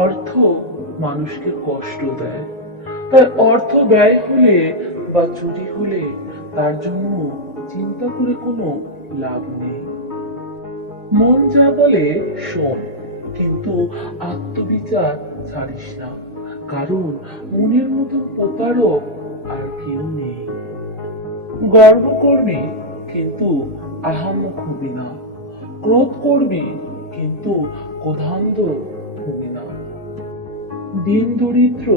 অর্থ মানুষকে কষ্ট দেয়, তাই অর্থ ব্যয় হলে বা চুরি হলে তার জন্য চিন্তা করে কোনো লাভ নেই। মন যা বলে শোন, কিন্তু আত্মবিচার ছাড়িস না, কারণ মনের মতো প্রতারক আর কেউ নেই। গর্ব করবি কিন্তু আহাম্মক হবি না, ক্রোধ করবি কিন্তু ক্রোধান্ধ হবি না। দিন দরিদ্র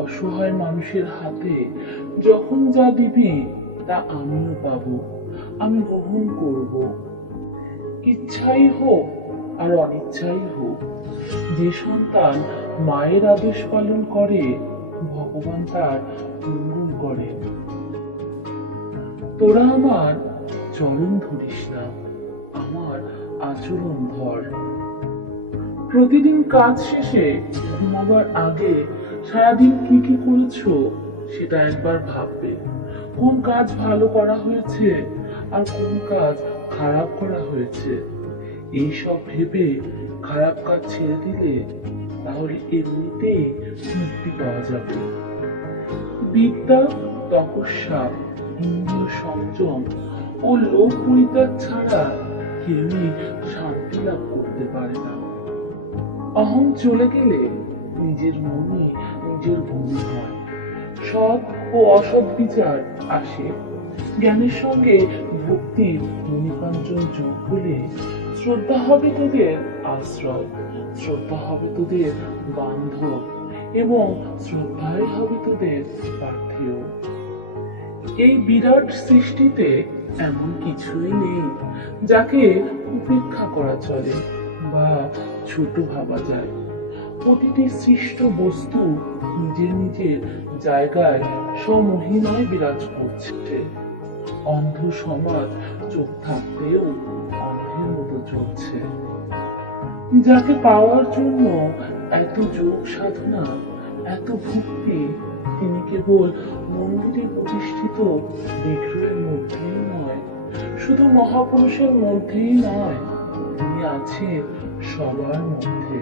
অসহায় মানুষের হাতে যখন যা দিবি তা আমিও পাবো, আমি গ্রহণ করব। ইচ্ছাই হোক আর অনিচ্ছাই হোক, যে সন্তান মায়ের আদেশ পালন করে ভগবান তার মঙ্গল করেন। তোরা আমার চরণ ধরিস না, আমার আচরণ ধর। প্রতিদিন কাজ শেষে ঘুমাবার আগে সারাদিন কি কি করেছো সেটা একবার ভাববে। কোন কাজ ভালো করা হয়েছে আর কোন কাজ খারাপ করা হয়েছে, এইসব ভেবে খারাপ কাজ ছেড়ে দিলে তাহলে এমনিতেই মুক্তি পাওয়া যাবে। বিদ্যা, তপস্যা, ইন্দ্রিয় সংযম ও লোক পরিত্যাগ ছাড়া কেউই শান্তি লাভ করতে পারে না। অহং চলে গেলে নিজের মনে নিজের ভূমি হয়, সৎ ও অসৎ বিচার আসে। জ্ঞানের সঙ্গে ভক্তির মণিকাঞ্চন যোগ হলে শ্রদ্ধা হবে তোদের আশ্রয়, শ্রদ্ধা হবে তোদের বান্ধব এবং শ্রদ্ধাই হবে তোদের পাথেয়। এই বিরাট সৃষ্টিতে এমন কিছুই নেই যাকে উপেক্ষা করা চলে বা ছোট ভাবা যায়। প্রতিটি সৃষ্ট বস্তু নিজের নিজের জায়গায় স্বমহিমায় বিরাজ করছে। অন্ধ সমাজ চোখ থাকতেও অন্ধের মতো চলছে। যাকে পাওয়ার জন্য এত যোগ সাধনা, এত ভক্তি, তিনি কেবল মন্দিরে প্রতিষ্ঠিত বিগ্রহের মধ্যেই নয়, শুধু মহাপুরুষের মধ্যেই নয়, তিনি আছেন সবার মধ্যে।